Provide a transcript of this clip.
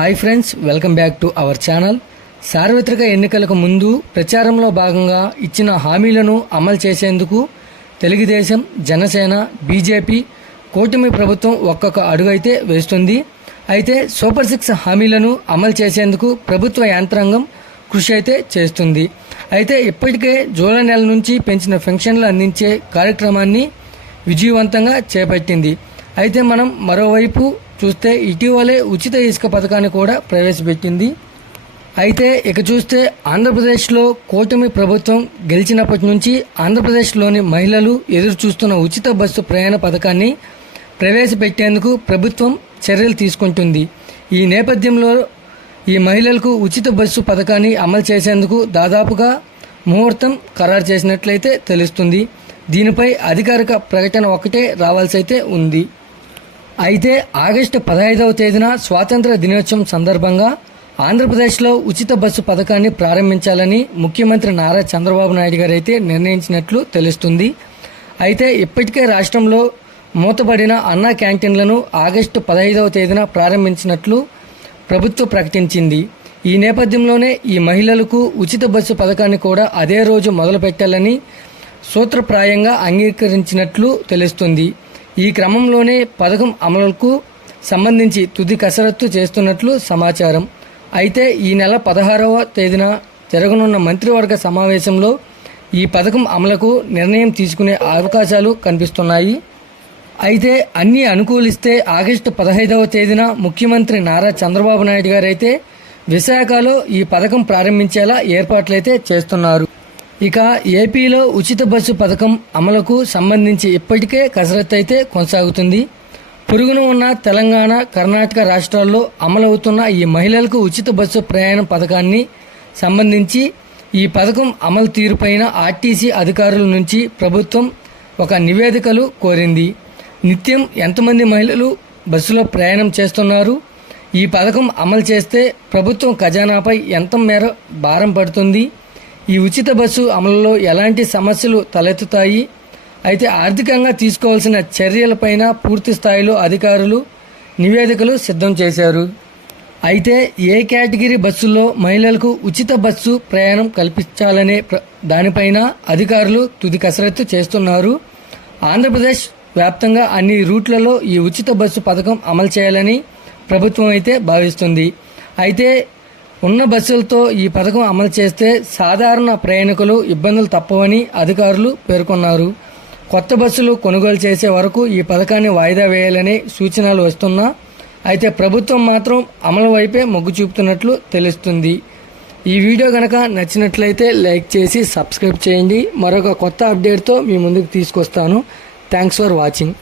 Hi friends, welcome back to our channel. సార్వత్రిక ఎన్నికలకు ముందు ప్రచారంలో భాగంగా ఇచ్చిన హామీలను అమలు చేసేందుకు తెలుగుదేశం, జనసేన, బీజేపీ కూటమి ప్రభుత్వం ఒక్కొక్క అడుగు అయితే వేస్తుంది. అయితే సూపర్ 6 హామీలను అమలు చేసేందుకు ప్రభుత్వ యంత్రాంగం కృషి అయితే చేస్తుంది. అయితే ఇప్పటికే జూలై నెల నుంచి పెంచిన పెన్షన్లు అందించే కార్యక్రమాన్ని విజయవంతంగా చేపట్టింది. అయితే మనం మరోవైపు చూస్తే ఇటీవలే ఉచిత ఇసుక పథకాన్ని కూడా ప్రవేశపెట్టింది. అయితే ఇక చూస్తే ఆంధ్రప్రదేశ్లో కూటమి ప్రభుత్వం గెలిచినప్పటి నుంచి ఆంధ్రప్రదేశ్లోని మహిళలు ఎదురు చూస్తున్న ఉచిత బస్సు ప్రయాణ పథకాన్ని ప్రవేశపెట్టేందుకు ప్రభుత్వం చర్యలు తీసుకుంటుంది. ఈ నేపథ్యంలో ఈ మహిళలకు ఉచిత బస్సు పథకాన్ని అమలు చేసేందుకు దాదాపుగా ముహూర్తం ఖరారు చేసినట్లయితే తెలుస్తుంది. దీనిపై అధికారిక ప్రకటన ఒక్కటే రావాల్సి అయితే ఉంది. అయితే ఆగస్టు 15వ తేదీన స్వాతంత్ర దినోత్సవం సందర్భంగా ఆంధ్రప్రదేశ్లో ఉచిత బస్సు పథకాన్ని ప్రారంభించాలని ముఖ్యమంత్రి నారా చంద్రబాబు నాయుడు గారు అయితే నిర్ణయించినట్లు తెలుస్తుంది. అయితే ఇప్పటికే రాష్ట్రంలో మూతపడిన అన్నా క్యాంటీన్లను ఆగస్టు 15వ తేదీన ప్రారంభించినట్లు ప్రభుత్వం ప్రకటించింది. ఈ నేపథ్యంలోనే ఈ మహిళలకు ఉచిత బస్సు పథకాన్ని కూడా అదే రోజు మొదలుపెట్టాలని సూత్రప్రాయంగా అంగీకరించినట్లు తెలుస్తుంది. ఈ క్రమంలోనే పథకం అమలుకు సంబంధించి తుది కసరత్తు చేస్తున్నట్లు సమాచారం. అయితే ఈ నెల 16వ తేదీన జరగనున్న మంత్రివర్గ సమావేశంలో ఈ పథకం అమలుకు నిర్ణయం తీసుకునే అవకాశాలు కనిపిస్తున్నాయి. అయితే అన్నీ అనుకూలిస్తే ఆగస్టు 15వ తేదీన ముఖ్యమంత్రి నారా చంద్రబాబు నాయుడు గారు అయితే విశాఖలో ఈ పథకం ప్రారంభించేలా ఏర్పాట్లయితే చేస్తున్నారు. ఇక ఏపీలో ఉచిత బస్సు పథకం అమలుకు సంబంధించి ఇప్పటికే కసరత్తు అయితే కొనసాగుతుంది. పొరుగున ఉన్న తెలంగాణ, కర్ణాటక రాష్ట్రాల్లో అమలవుతున్న ఈ మహిళలకు ఉచిత బస్సు ప్రయాణం పథకాన్ని సంబంధించి ఈ పథకం అమలు తీరుపైన ఆర్టీసీ అధికారుల నుంచి ప్రభుత్వం ఒక నివేదికలు కోరింది. నిత్యం ఎంతమంది మహిళలు బస్సులో ప్రయాణం చేస్తున్నారు, ఈ పథకం అమలు చేస్తే ప్రభుత్వం ఖజానాపై ఎంత మేర భారం పడుతుంది, ఈ ఉచిత బస్సు అమలులో ఎలాంటి సమస్యలు తలెత్తుతాయి, అయితే ఆర్థికంగా తీసుకోవాల్సిన చర్యలపైన పూర్తి స్థాయిలో అధికారులు నివేదికలు సిద్ధం చేశారు. అయితే ఏ కేటగిరీ బస్సుల్లో మహిళలకు ఉచిత బస్సు ప్రయాణం కల్పించాలనే దానిపైన అధికారులు తుది కసరత్తు చేస్తున్నారు. ఆంధ్రప్రదేశ్ వ్యాప్తంగా అన్ని రూట్లలో ఈ ఉచిత బస్సు పథకం అమలు చేయాలని ప్రభుత్వం అయితే భావిస్తుంది. అయితే ఉన్న బస్సులతో ఈ పథకం అమలు చేస్తే సాధారణ ప్రయాణికులు ఇబ్బందులు తప్పవని అధికారులు పేర్కొన్నారు. కొత్త బస్సులు కొనుగోలు చేసే వరకు ఈ పథకాన్ని వాయిదా వేయాలనే సూచనలు వస్తున్నా అయితే ప్రభుత్వం మాత్రం అమలు వైపే మొగ్గు చూపుతున్నట్లు తెలుస్తుంది. ఈ వీడియో కనుక నచ్చినట్లయితే లైక్ చేసి సబ్స్క్రైబ్ చేయండి. మరొక కొత్త అప్డేట్తో మీ ముందుకు తీసుకొస్తాను. Thanks for watching.